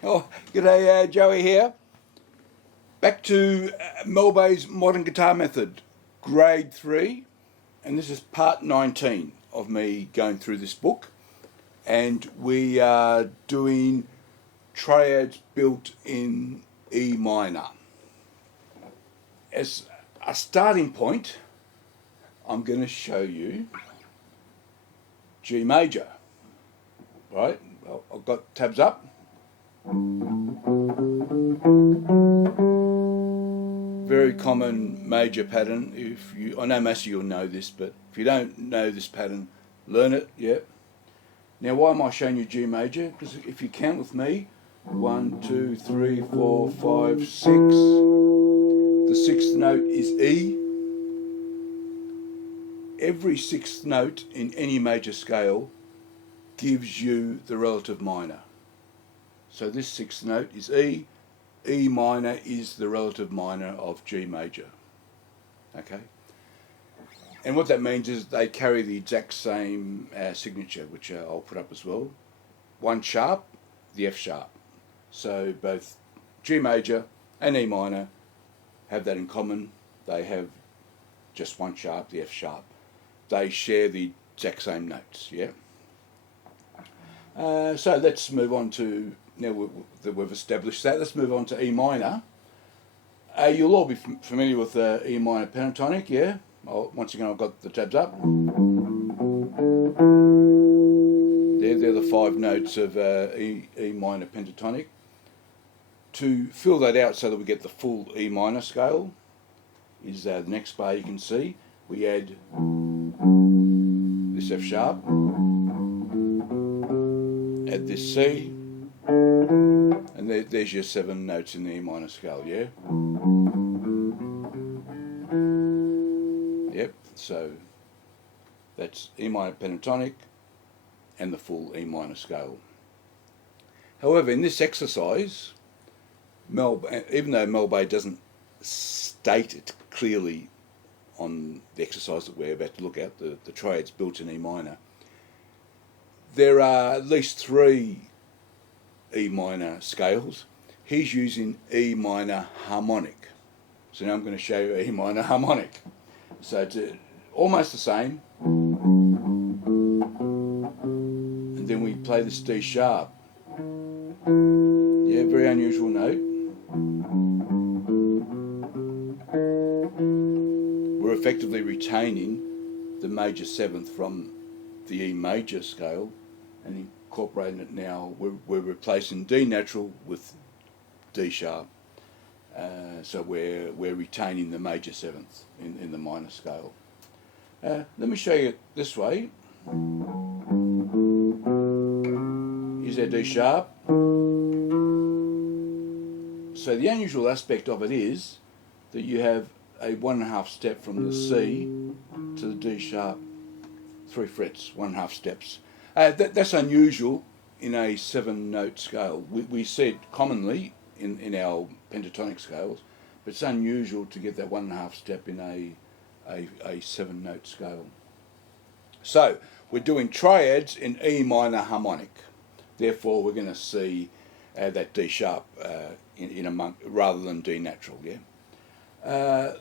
Oh, g'day, Joey here. Back to Melbay's Modern Guitar Method, Grade 3, and this is part 19 of me going through this book. And we are doing triads built in E minor. As a starting point, I'm going to show you G major. Right, well, I've got tabs up. Very common major pattern. I know most of you'll know this, but if you don't know this pattern, learn it. Yeah. Now, why am I showing you G major? Because if you count with me, 1, 2, 3, 4, 5, 6. The sixth note is E. Every sixth note in any major scale gives you the relative minor. So this sixth note is E. E minor is the relative minor of G major. Okay? And what that means is they carry the exact same signature, which I'll put up as well. One sharp, the F sharp. So both G major and E minor have that in common. They have just one sharp, the F sharp. They share the exact same notes, yeah? So let's move on to, now that we've established that, let's move on to E minor. You'll all be familiar with E minor pentatonic, yeah? Once again, I've got the tabs up. They're the 5 notes of E minor pentatonic. To fill that out so that we get the full E minor scale is the next bar you can see. We add this F sharp, add this C, and there's your 7 notes in the E minor scale, yeah? Yep, so that's E minor pentatonic and the full E minor scale. However, in this exercise, even though Melbay doesn't state it clearly on the exercise that we're about to look at, the triads built in E minor, there are at least 3 E minor scales. He's using E minor harmonic. So now I'm going to show you E minor harmonic. So it's almost the same. And then we play this D sharp. Yeah, very unusual note. We're effectively retaining the major 7th from the E major scale and incorporating it now. We're replacing D natural with D sharp. So we're retaining the major 7th in the minor scale. Let me show you it this way. Here's our D sharp. So the unusual aspect of it is that you have a 1.5 step from the C to the D sharp, 3 frets, 1.5 steps. That's unusual in a 7-note scale. We see it commonly in our pentatonic scales, but it's unusual to get that 1.5 step in a 7-note scale. So we're doing triads in E minor harmonic. Therefore, we're going to see that D sharp in among rather than D natural. Yeah.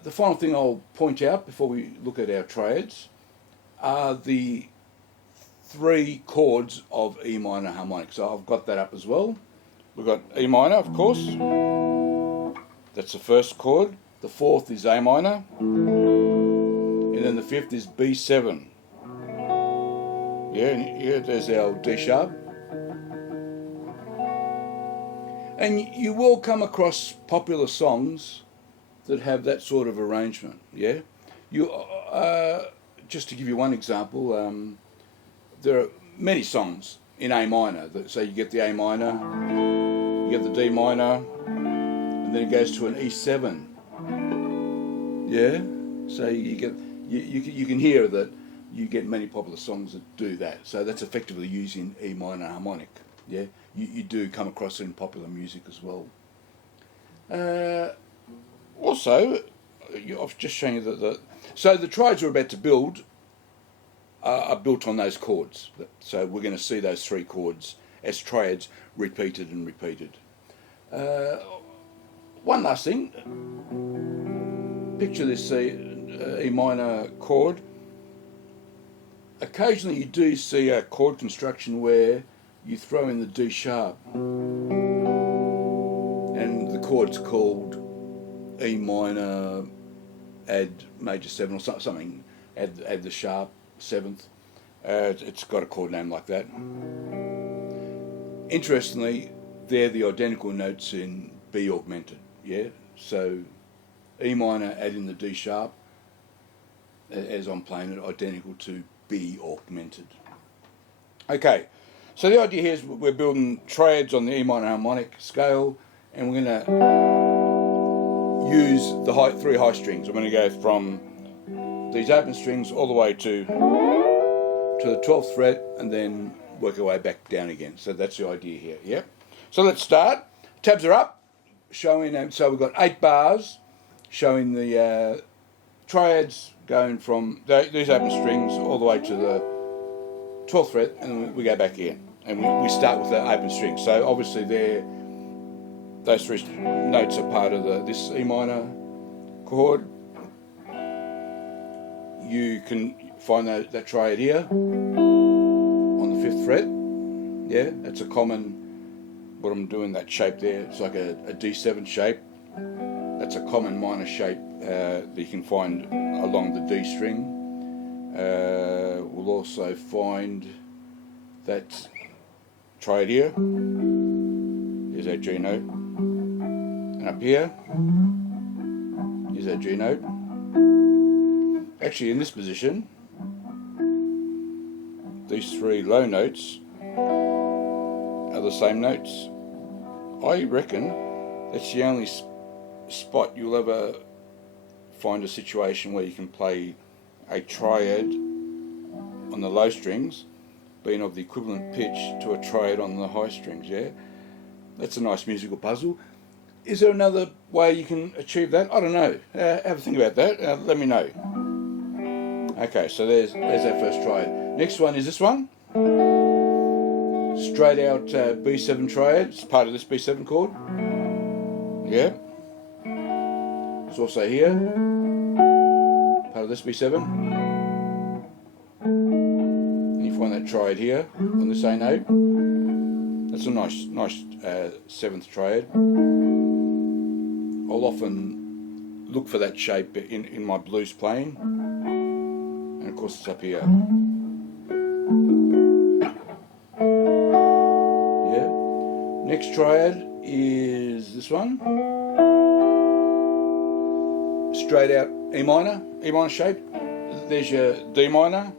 The final thing I'll point out before we look at our triads are the 3 chords of E minor harmonic. So I've got that up as well. We've got E minor, of course. That's the first chord. The 4th is A minor. And then the 5th is B7. Yeah, and here there's our D sharp. And you will come across popular songs that have that sort of arrangement, yeah? Just to give you one example, there are many songs in A minor. So you get the A minor, you get the D minor, and then it goes to an E7. Yeah? So you can hear that you get many popular songs that do that. So that's effectively using E minor harmonic. Yeah? You do come across it in popular music as well. Also, I've just shown you that so the triads we're about to build are built on those chords. So we're going to see those 3 chords as triads repeated and repeated. One last thing. Picture this E minor chord. Occasionally you do see a chord construction where you throw in the D sharp, and the chord's called E minor add major 7 or something, add the sharp 7th. It's got a chord name like that. Interestingly, they're the identical notes in B augmented, yeah? So E minor add in the D sharp, as I'm playing it, identical to B augmented. Okay, so the idea here is we're building triads on the E minor harmonic scale, and we're going to use the three high strings. I'm going to go from these open strings all the way to the 12th fret, and then work our way back down again. So that's the idea here. Yep. So let's start. Tabs are up, showing. So we've got 8 bars, showing the triads going from these open strings all the way to the 12th fret, and we go back again, and we start with the open strings. So obviously those 3 notes are part of this E minor chord. You can find that triad here on the 5th fret. Yeah, that's a common, what I'm doing, that shape there, it's like a D7 shape. That's a common minor shape that you can find along the D string. We'll also find that triad here. Here's our G note. And up here, here's our G note. Actually, in this position, these 3 low notes are the same notes. I reckon that's the only spot you'll ever find a situation where you can play a triad on the low strings being of the equivalent pitch to a triad on the high strings, yeah? That's a nice musical puzzle. Is there another way you can achieve that? I don't know. Have a think about that. Let me know. Okay, so there's our first triad. Next one is this one. Straight out B7 triad. It's part of this B7 chord. Yeah. It's also here. Part of this B7. And you find that triad here on this A note. That's a nice 7th triad. I'll often look for that shape in my blues playing. And of course it's up here. Yeah. Next triad is this one. Straight out E minor shape. There's your D minor.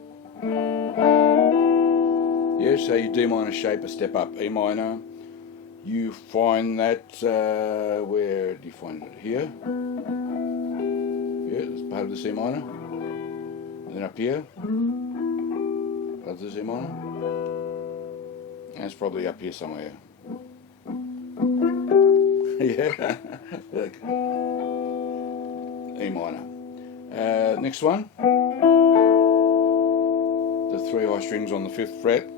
Yeah, so your D minor shape, a step up, E minor. You find that, where do you find it? Here. Yeah, it's part of the C minor. And then up here, part of the C minor. And it's probably up here somewhere. Yeah. E minor. Next one. The 3 high strings on the 5th fret.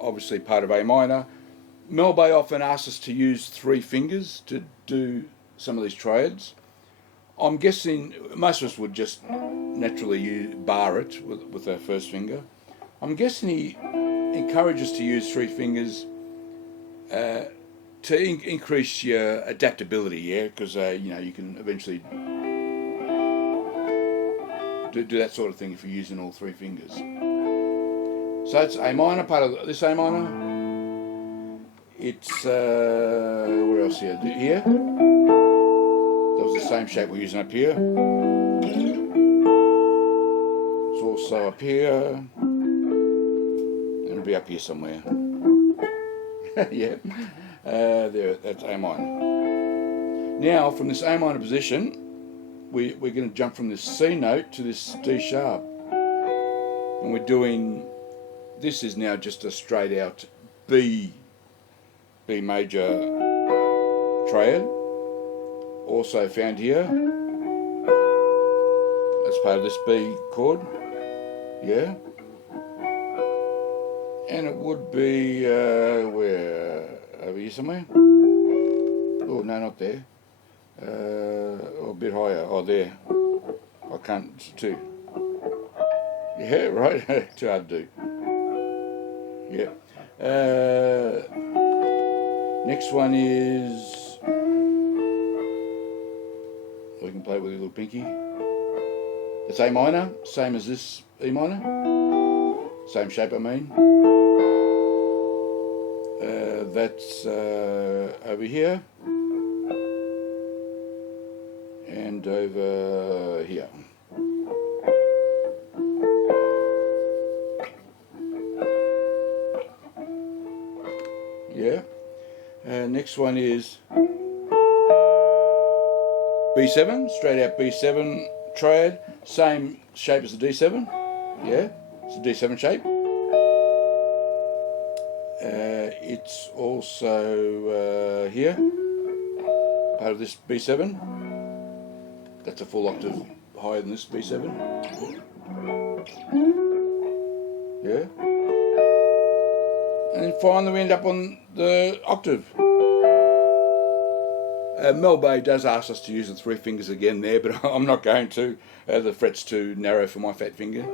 Obviously part of A minor. Melba often asks us to use 3 fingers to do some of these triads. I'm guessing most of us would just naturally bar it with our first finger. I'm guessing he encourages to use 3 fingers to increase your adaptability, yeah, because you can eventually do that sort of thing if you're using all 3 fingers. So it's A minor, part of this A minor. It's, where else here? Here. That was the same shape we're using up here. It's also up here. And it'll be up here somewhere. Yeah. There, that's A minor. Now, from this A minor position, we're going to jump from this C note to this D sharp. And we're doing, this is now just a straight out B major triad, also found here as part of this B chord, yeah, and it would be where, over here somewhere, Oh no, not there. A bit higher. Oh, there. I can't. It's too. Yeah, right. Too hard to do. Yeah. Next one is. We can play with a little pinky. It's A minor, same as this E minor. Same shape, I mean. That's over here. And over here. Yeah. Next one is B7, straight out B7 triad, same shape as the D7. Yeah, it's a D7 shape. It's also here, part of this B7. That's a full octave higher than this B7. Yeah. And then finally we end up on the octave. Mel Bay does ask us to use the 3 fingers again there, but I'm not going to. The fret's too narrow for my fat finger.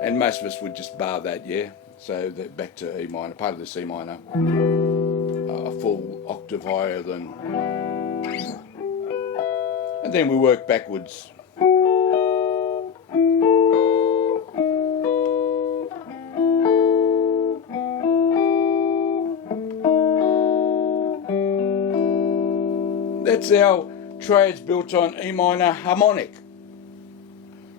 And most of us would just bar that, yeah. So back to E minor, part of the C minor. A full octave higher than... And then we work backwards. That's our triads built on E minor harmonic.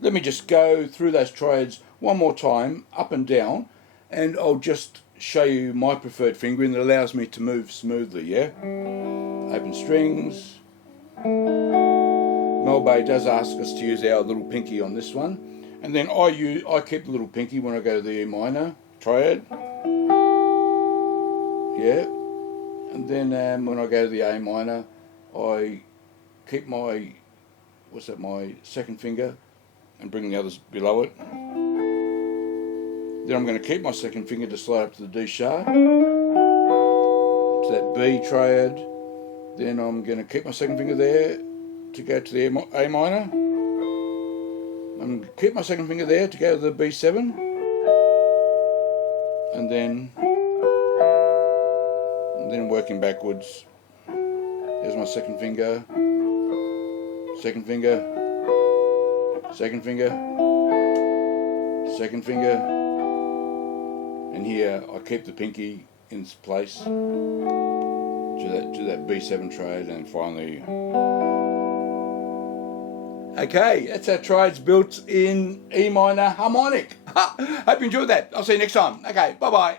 Let me just go through those triads one more time, up and down, and I'll just show you my preferred fingering that allows me to move smoothly, yeah? Open strings. Mel Bay does ask us to use our little pinky on this one. And then I keep the little pinky when I go to the E minor triad. Yeah. And then when I go to the A minor, I keep my, my second finger and bring the others below it. Then I'm going to keep my second finger to slide up to the D sharp, to that B triad. Then I'm going to keep my second finger there to go to the A minor. I'm going to keep my second finger there to go to the B7. And then working backwards. There's my second finger, second finger, second finger, second finger, and here I keep the pinky in its place to that B7 triad, and finally. Okay, that's our triads built in E minor harmonic. Hope you enjoyed that. I'll see you next time. Okay, bye bye.